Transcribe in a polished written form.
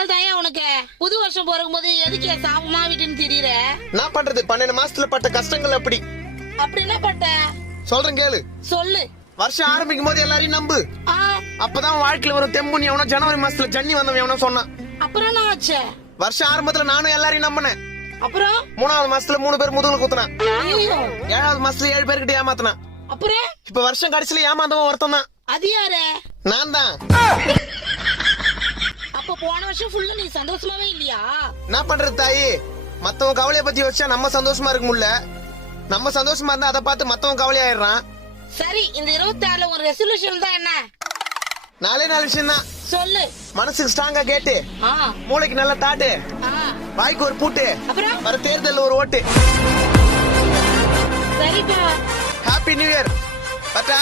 அக்கல் தாயா உனக்கு புது வருஷம் பிறக்கும் போது எதுக்கு சாபமா விட்டுன்னு தெரியற? நான் பண்றது 12 மாசத்துல பட்ட கஷ்டங்கள் அப்படி என்ன பட்ட சொல்றேன் கேளு. சொல்லு. வருஷம் ஆரம்பிக்கும் போது எல்லாரையும் நம்பு, ஆ, அப்பதான் வாழ்க்கையில வரும் தெம்புன்னு எவனோ ஜனவரி மாசத்துல ஜன்னி வந்தவன் எவனோ சொன்னான். அப்புறம் என்ன ஆச்சு? வருஷம் ஆரம்பத்துல நானும் எல்லாரையும் நம்பினேன். அப்புறம் 3வது மாசத்துல 3 பேர் முதுகுல குத்துனான். ஐயோ, 7வது மாசத்துல 7 பேர்கிட்ட ஏமாத்தினான். அப்புறம் இப்ப வருஷம் கடைசியில ஏமாந்தவன் ஒருத்தன் தான். அது யாரு? நான் தான். அப்ப போன வருஷம் ஃபுல்லா நீ சந்தோஷமாவே இல்லையா? என்ன பண்றது தாயி, மத்தவங்க கவலைய பத்தி வச்சா நம்ம சந்தோஷமா இருக்க முடியல. நம்ம சந்தோஷமா இருந்தா அதை பார்த்து மத்தவங்க கவலையாயிடுறான். சரி, இந்த 26ல ஒரு ரெசல்யூஷன் தான் என்ன? 4 விஷயம் தான். சொல்லு. மனசுக்கு ஸ்ட்ராங்கா கேட்டு, ஆ, மூளைக்கு நல்ல தாட்டு, ஆ, வாய்க்கு ஒரு பூட்டு, அப்புறம் வர தேர்தல்ல ஒரு ஓட்டு. சரிப்பா. Happy new year. பட்டா.